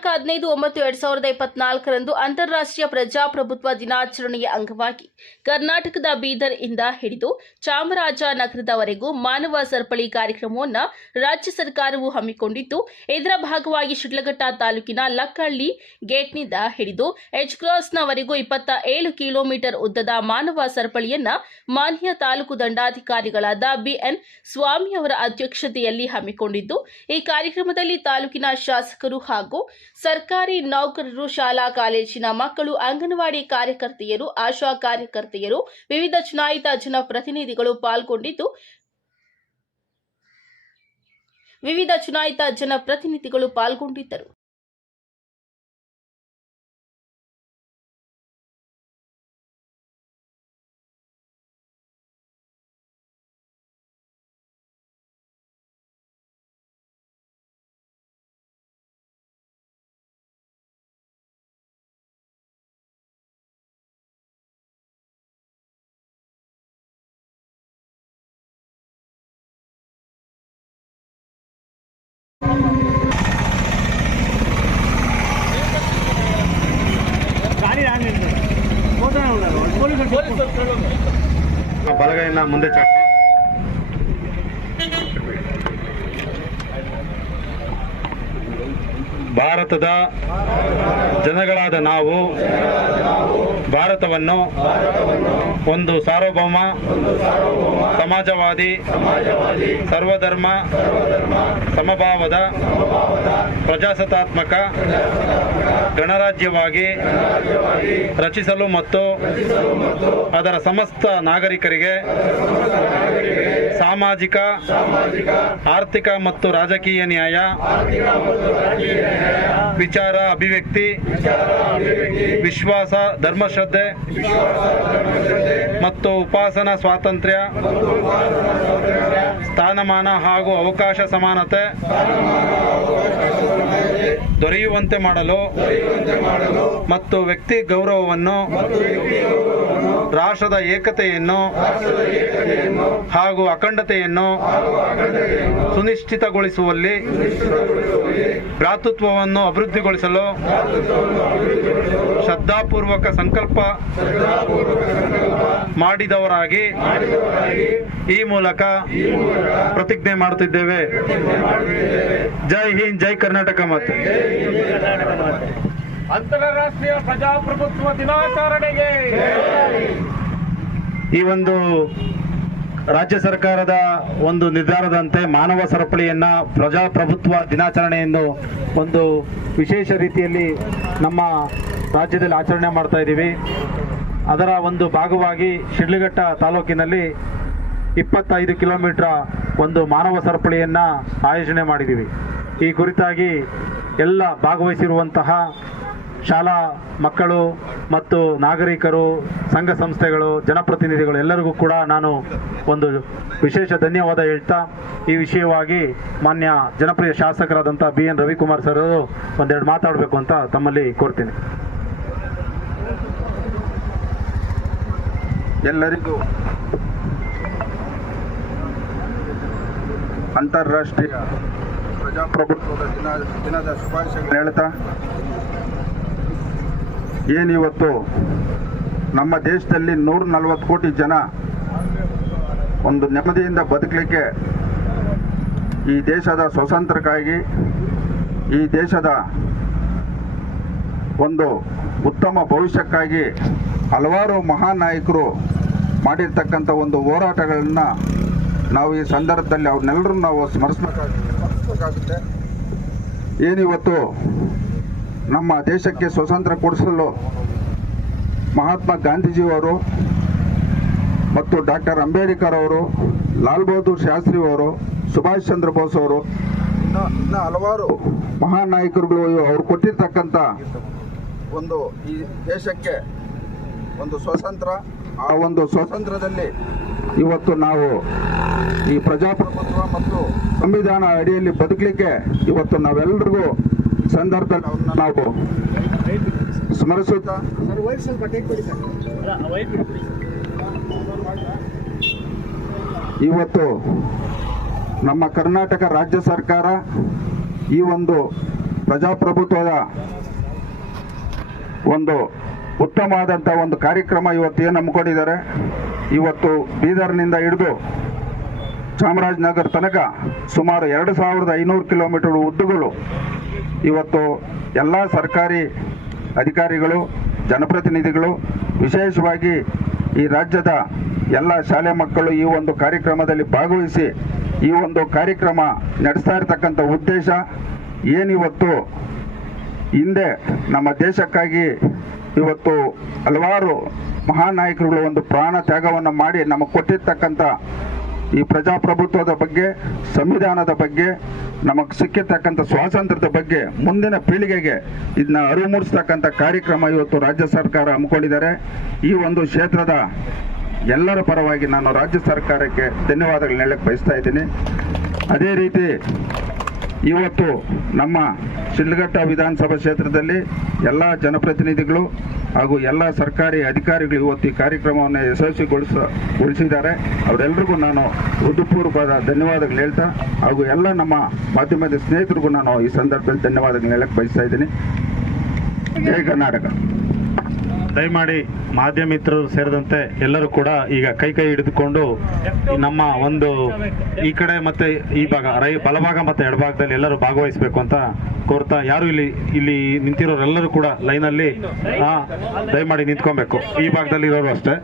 ದಿನಾಂಕ ಹದಿನೈದು, ಒಂಬತ್ತು, ಎರಡ್ ಸಾವಿರದ ಇಪ್ಪತ್ನಾಲ್ಕರಂದು ಅಂತಾರಾಷ್ಟ್ರೀಯ ಪ್ರಜಾಪ್ರಭುತ್ವ ದಿನಾಚರಣೆಯ ಅಂಗವಾಗಿ ಕರ್ನಾಟಕದ ಬೀದರ್ ಇಂದ ಹಿಡಿದು ಚಾಮರಾಜನಗರದವರೆಗೂ ಮಾನವ ಸರಪಳಿ ಕಾರ್ಯಕ್ರಮವನ್ನು ರಾಜ್ಯ ಸರ್ಕಾರವು ಹಮ್ಮಿಕೊಂಡಿದ್ದು, ಇದರ ಭಾಗವಾಗಿ ಶಿಡ್ಲಘಟ್ಟ ತಾಲೂಕಿನ ಲಕ್ಕಳ್ಳಿ ಗೇಟ್ನಿಂದ ಹಿಡಿದು ಎಚ್ ಕ್ರಾಸ್ನವರೆಗೂ ಇಪ್ಪತ್ತ ಏಳು ಕಿಲೋಮೀಟರ್ ಉದ್ದದ ಮಾನವ ಸರಪಳಿಯನ್ನ ಮಾನ್ಯ ತಾಲೂಕು ದಂಡಾಧಿಕಾರಿಗಳಾದ ಬಿಎನ್ ಸ್ವಾಮಿ ಅವರ ಅಧ್ಯಕ್ಷತೆಯಲ್ಲಿ ಹಮ್ಮಿಕೊಂಡಿದ್ದು, ಈ ಕಾರ್ಯಕ್ರಮದಲ್ಲಿ ತಾಲೂಕಿನ ಶಾಸಕರು ಹಾಗೂ ಸರ್ಕಾರಿ ನೌಕರರು ಶಾಲಾ ಕಾಲೇಜಿನ ಮಕ್ಕಳು ಅಂಗನವಾಡಿ ಕಾರ್ಯಕರ್ತೆಯರು, ಆಶಾ ಕಾರ್ಯಕರ್ತೆಯರು, ವಿವಿಧ ಚುನಾಯಿತ ಜನಪ್ರತಿನಿಧಿಗಳು ಪಾಲ್ಗೊಂಡಿದ್ದು, ವಿವಿಧ ಚುನಾಯಿತ ಜನಪ್ರತಿನಿಧಿಗಳು ಪಾಲ್ಗೊಂಡಿದ್ದರು. గాడి రాలేదు పోతూనే ఉన్నారు పోలీసులు ಬಲಗೈನ ಮುಂದೆ ಚಾಚಿ ಭಾರತದ ಜನಗಳಾದ ನಾವು ಭಾರತವನ್ನು ಒಂದು ಸಾರ್ವಭೌಮ ಸಮಾಜವಾದಿ ಸರ್ವಧರ್ಮ ಸಮಭಾವದ ಪ್ರಜಾಸತ್ತಾತ್ಮಕ ಗಣರಾಜ್ಯವಾಗಿ ರಚಿಸಲು ಮತ್ತು ಅದರ ಸಮಸ್ತ ನಾಗರಿಕರಿಗೆ ಸಾಮಾಜಿಕ, ಆರ್ಥಿಕ ಮತ್ತು ರಾಜಕೀಯ ನ್ಯಾಯ, ವಿಚಾರ ಅಭಿವ್ಯಕ್ತಿ, ವಿಶ್ವಾಸ, ಧರ್ಮಶ್ರದ್ಧೆ ಮತ್ತು ಉಪಾಸನಾ ಸ್ವಾತಂತ್ರ್ಯ, ಸ್ಥಾನಮಾನ ಹಾಗೂ ಅವಕಾಶ ಸಮಾನತೆ ದೊರೆಯುವಂತೆ ಮಾಡಲು ಮತ್ತು ವ್ಯಕ್ತಿ ಗೌರವವನ್ನು ರಾಷ್ಟ್ರದ ಏಕತೆಯನ್ನು ಹಾಗೂ ಅಖಂಡತೆಯನ್ನು ಸುನಿಶ್ಚಿತಗೊಳಿಸುವಲ್ಲಿ ಭ್ರಾತೃತ್ವವನ್ನು ಅಭಿವೃದ್ಧಿಗೊಳಿಸಲು ಶ್ರದ್ಧಾಪೂರ್ವಕ ಸಂಕಲ್ಪ ಮಾಡಿದವರಾಗಿ ಈ ಮೂಲಕ ಪ್ರತಿಜ್ಞೆ ಮಾಡುತ್ತಿದ್ದೇವೆ. ಜೈ ಹಿಂದ್, ಜೈ ಕರ್ನಾಟಕ ಮತ್ತು ಅಂತಾರಾಷ್ಟ್ರೀಯ ಪ್ರಜಾಪ್ರಭುತ್ವ ದಿನಾಚರಣೆಗೆ. ಈ ಒಂದು ರಾಜ್ಯ ಸರ್ಕಾರದ ಒಂದು ನಿರ್ಧಾರದಂತೆ ಮಾನವ ಸರಪಳಿಯನ್ನ ಪ್ರಜಾಪ್ರಭುತ್ವ ದಿನಾಚರಣೆಯನ್ನು ಒಂದು ವಿಶೇಷ ರೀತಿಯಲ್ಲಿ ನಮ್ಮ ರಾಜ್ಯದಲ್ಲಿ ಆಚರಣೆ ಮಾಡ್ತಾ ಇದ್ದೀವಿ. ಅದರ ಒಂದು ಭಾಗವಾಗಿ ಶಿಡ್ಲಘಟ್ಟ ತಾಲೂಕಿನಲ್ಲಿ ಇಪ್ಪತ್ತೈದು ಕಿಲೋಮೀಟರ್ ಒಂದು ಮಾನವ ಸರಪಳಿಯನ್ನು ಆಯೋಜನೆ ಮಾಡಿದ್ದೀವಿ. ಈ ಕುರಿತಾಗಿ ಎಲ್ಲ ಭಾಗವಹಿಸಿರುವಂತಹ ಶಾಲಾ ಮಕ್ಕಳು ಮತ್ತು ನಾಗರಿಕರು ಸಂಘ ಸಂಸ್ಥೆಗಳು ಜನಪ್ರತಿನಿಧಿಗಳು ಎಲ್ಲರಿಗೂ ಕೂಡ ನಾನು ಒಂದು ವಿಶೇಷ ಧನ್ಯವಾದ ಹೇಳ್ತಾ ಈ ವಿಷಯವಾಗಿ ಮಾನ್ಯ ಜನಪ್ರಿಯ ಶಾಸಕರಾದಂಥ ಬಿ ಎನ್ ರವಿಕುಮಾರ್ ಸರ್ ಅವರು ಒಂದೆರಡು ಮಾತಾಡಬೇಕು ಅಂತ ತಮ್ಮಲ್ಲಿ ಕೋರ್ತೀನಿ. ಎಲ್ಲರಿಗೂ ಅಂತಾರಾಷ್ಟ್ರೀಯ ಪ್ರಜಾಪ್ರಭುತ್ವದ ದಿನ ದಿನದ ಶುಭಾಶಯಗಳು. ಹೇಳ್ತಾ. ಏನಿವತ್ತು ನಮ್ಮ ದೇಶದಲ್ಲಿ ನೂರ ನಲವತ್ತು ಕೋಟಿ ಜನ ಒಂದು ನೆಮ್ಮದಿಯಿಂದ ಬದುಕಲಿಕ್ಕೆ ಈ ದೇಶದ ಸ್ವಾತಂತ್ರ್ಯಕ್ಕಾಗಿ ಈ ದೇಶದ ಒಂದು ಉತ್ತಮ ಭವಿಷ್ಯಕ್ಕಾಗಿ ಹಲವಾರು ಮಹಾನ್ ನಾಯಕರು ಮಾಡಿರ್ತಕ್ಕಂಥ ಒಂದು ಹೋರಾಟಗಳನ್ನು ನಾವು ಈ ಸಂದರ್ಭದಲ್ಲಿ ಅವ್ರನ್ನೆಲ್ಲರೂ ನಾವು ಸ್ಮರಿಸಬೇಕಾಗುತ್ತೆ. ಏನಿವತ್ತು ನಮ್ಮ ದೇಶಕ್ಕೆ ಸ್ವಾತಂತ್ರ್ಯ ಕೊಡಿಸಲು ಮಹಾತ್ಮ ಗಾಂಧೀಜಿಯವರು ಮತ್ತು ಡಾಕ್ಟರ್ ಅಂಬೇಡ್ಕರ್ ಅವರು ಲಾಲ್ ಬಹದ್ದೂರ್ ಶಾಸ್ತ್ರಿ ಅವರು ಸುಭಾಷ್ ಚಂದ್ರ ಬೋಸ್ ಅವರು ಇನ್ನು ಇನ್ನು ಹಲವಾರು ಮಹಾನ್ ನಾಯಕರುಗಳು ಅವರು ಕೊಟ್ಟಿರ್ತಕ್ಕಂಥ ಒಂದು ಈ ದೇಶಕ್ಕೆ ಒಂದು ಸ್ವತಂತ್ರ ಆ ಒಂದು ಸ್ವಾತಂತ್ರ್ಯದಲ್ಲಿ ಇವತ್ತು ನಾವು ಈ ಪ್ರಜಾಪ್ರಭುತ್ವ ಮತ್ತು ಸಂವಿಧಾನ ಅಡಿಯಲ್ಲಿ ಬದುಕಲಿಕ್ಕೆ ಇವತ್ತು ನಾವೆಲ್ಲರಿಗೂ ಸಂದರ್ಭದಲ್ಲಿ ಅವ್ರನ್ನ ನಾವು ಸ್ಮರಿಸುತ್ತಾ? ಇವತ್ತು ನಮ್ಮ ಕರ್ನಾಟಕ ರಾಜ್ಯ ಸರ್ಕಾರ ಈ ಒಂದು ಪ್ರಜಾಪ್ರಭುತ್ವದ ಒಂದು ಉತ್ತಮವಾದಂಥ ಒಂದು ಕಾರ್ಯಕ್ರಮ ಇವತ್ತು ಏನು ಹಮ್ಮಿಕೊಂಡಿದ್ದಾರೆ ಇವತ್ತು ಬೀದರ್ನಿಂದ ಹಿಡಿದು ಚಾಮರಾಜನಗರ ತನಕ ಸುಮಾರು ಎರಡು ಸಾವಿರದ ಐನೂರು ಕಿಲೋಮೀಟರ್ ಉದ್ದಗಳು ಇವತ್ತು ಎಲ್ಲ ಸರ್ಕಾರಿ ಅಧಿಕಾರಿಗಳು, ಜನಪ್ರತಿನಿಧಿಗಳು, ವಿಶೇಷವಾಗಿ ಈ ರಾಜ್ಯದ ಎಲ್ಲ ಶಾಲೆ ಮಕ್ಕಳು ಈ ಒಂದು ಕಾರ್ಯಕ್ರಮದಲ್ಲಿ ಭಾಗವಹಿಸಿ ಈ ಒಂದು ಕಾರ್ಯಕ್ರಮ ನಡೆಸ್ತಾ ಇರತಕ್ಕಂಥ ಉದ್ದೇಶ ಏನಿವತ್ತು ಹಿಂದೆ ನಮ್ಮ ದೇಶಕ್ಕಾಗಿ ಇವತ್ತು ಹಲವಾರು ಮಹಾನಾಯಕರುಗಳು ಒಂದು ಪ್ರಾಣ ತ್ಯಾಗವನ್ನು ಮಾಡಿ ನಮಗೆ ಕೊಟ್ಟಿರ್ತಕ್ಕಂಥ ಈ ಪ್ರಜಾಪ್ರಭುತ್ವದ ಬಗ್ಗೆ, ಸಂವಿಧಾನದ ಬಗ್ಗೆ, ನಮಗೆ ಸಿಕ್ಕಿರ್ತಕ್ಕಂಥ ಸ್ವಾತಂತ್ರ್ಯದ ಬಗ್ಗೆ ಮುಂದಿನ ಪೀಳಿಗೆಗೆ ಇದನ್ನ ಅರಿವು ಮೂಡಿಸ್ತಕ್ಕಂಥ ಕಾರ್ಯಕ್ರಮ ಇವತ್ತು ರಾಜ್ಯ ಸರ್ಕಾರ ಹಮ್ಮಿಕೊಂಡಿದ್ದಾರೆ. ಈ ಒಂದು ಕ್ಷೇತ್ರದ ಎಲ್ಲರ ಪರವಾಗಿ ನಾನು ರಾಜ್ಯ ಸರ್ಕಾರಕ್ಕೆ ಧನ್ಯವಾದಗಳು ಹೇಳಕ್ಕೆ ಬಯಸ್ತಾ ಇದ್ದೀನಿ. ಅದೇ ರೀತಿ ಇವತ್ತು ನಮ್ಮ ಶಿಲ್ಘಟ್ಟ ವಿಧಾನಸಭಾ ಕ್ಷೇತ್ರದಲ್ಲಿ ಎಲ್ಲ ಜನಪ್ರತಿನಿಧಿಗಳು ಹಾಗೂ ಎಲ್ಲ ಸರ್ಕಾರಿ ಅಧಿಕಾರಿಗಳು ಇವತ್ತು ಈ ಕಾರ್ಯಕ್ರಮವನ್ನು ಯಶಸ್ವಿಗೊಳಿಸ, ಗೊಳಿಸಿದ್ದಾರೆ. ಅವರೆಲ್ಲರಿಗೂ ನಾನು ಹೃದಯಪೂರ್ವಕವಾದ ಧನ್ಯವಾದಗಳು ಹೇಳ್ತಾ, ಹಾಗೂ ಎಲ್ಲ ನಮ್ಮ ಮಾಧ್ಯಮದ ಸ್ನೇಹಿತರಿಗೂ ನಾನು ಈ ಸಂದರ್ಭದಲ್ಲಿ ಧನ್ಯವಾದಗಳು ಹೇಳಕ್ಕೆ ಬಯಸ್ತಾ ಇದ್ದೀನಿ. ಜೈ ಕರ್ನಾಟಕ. ದಯಮಾಡಿ ಮಾಧ್ಯಮ ಮಿತ್ರರು ಸೇರಿದಂತೆ ಎಲ್ಲರೂ ಕೂಡ ಈಗ ಕೈ ಕೈ ಹಿಡಿದುಕೊಂಡು ನಮ್ಮ ಒಂದು ಈ ಕಡೆ ಮತ್ತೆ ಈ ಭಾಗ, ರೈ, ಬಲಭಾಗ ಮತ್ತೆ ಎಡಭಾಗದಲ್ಲಿ ಎಲ್ಲರೂ ಭಾಗವಹಿಸಬೇಕು ಅಂತ ಕೋರ್ತಾ ಯಾರು ಇಲ್ಲಿ ಇಲ್ಲಿ ನಿಂತಿರೋರೆಲ್ಲರೂ ಕೂಡ ಲೈನಲ್ಲಿ ದಯಮಾಡಿ ನಿಂತ್ಕೊಬೇಕು. ಈ ಭಾಗದಲ್ಲಿ ಇರೋರು ಅಷ್ಟೇ